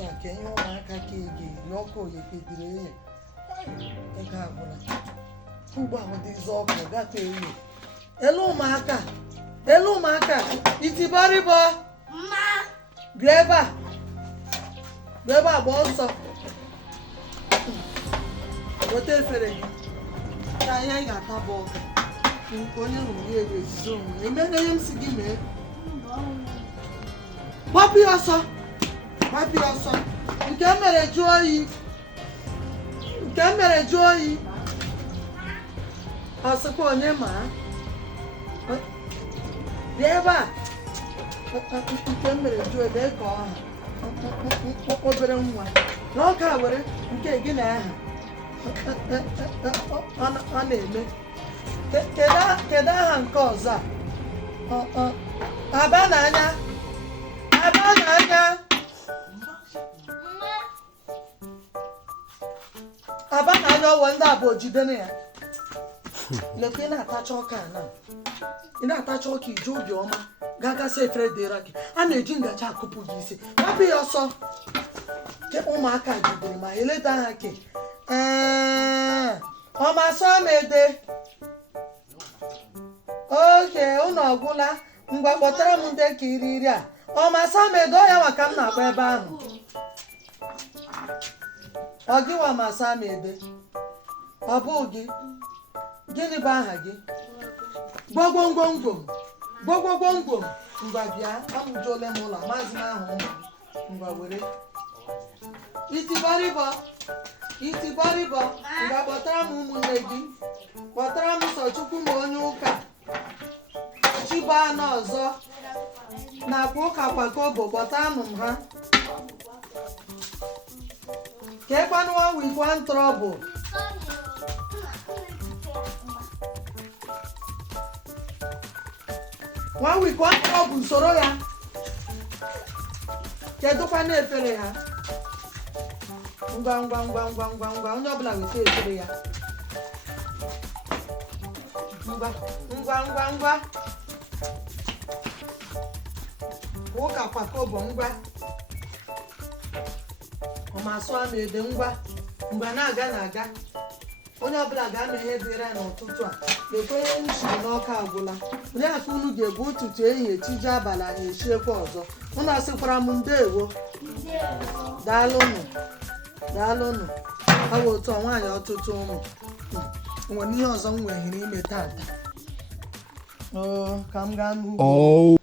ụtụtụ a ka ihe ụmụaka ka ị ga-eri ọkụ oye kpebiri eye ego agwụla ugbo ahụ dịzi ọkụ gafe eye elu ụmụaka itibaribo bịa ebe a gba ọsọ weta efere gị ka ihe anyị ga-ata bụ ọka onye hụrụ ya ego ezizo onwe eme na ihe m si gị mee gbapụ ya ọsọ nke mere jụọ oyi ọsịkwa onye ma bịa ebe a nke mere jụọ ebe ka ọha obere nwa na ọka were nke gị na aha ọ na-eme kedu aha nke ọzọ a aba n'anya ọwụ ndị a bụ ojidere ya lekwa ị na-atacha ọka na ị na-atacha ọka ije obiọma gagasị efere dịra gị a na-eji ngaji akụpụ gị isi rapụ ya ọsọ ụmụaka jidere ma eleda ha ke ọmasọmede oke ụnụ ọgwụla ngwa kpọtara m ndị ka iri a ọmasọmede ọ ya maka m na-akpọ ebe ahụ ọ gịwa masamede ọ bụ gị gịnị bụ aha gị gwogwogwongwom ngwa bịa amụjuole m ụlọ maazị m ahụ ụmụ ngwa were itibarịbọ ngwa kpọtara m ụmụnne gị kpọtara m Sọchukwu ma onye ụka Chibana ọzọ nakwa ụka kwakobo kpọtanụ m ha ka ekwanụwa with one trouble one week one trouble soro ya kedụkwa na-efere ha ngwa onye ọbụla weta efere ya ngwa ụka kwakobo ngwa ọmasụ amede ngwa na-aga onye ọbụla ga-ama ihe dịrị ya n'ụtụtụ a ekwenye nchiri n'ọka agwụla onye aka unu ga-ebu ụtụtụ ehihie chije abalị anyị echiekwa ọzọ unu asịkwara m ndeewo daalụnụ ọ bụ otu nwaanyị ọtụtụ ụmụ nwere ihe ọzọ m nwere ime tata ka m gaa n'ugbo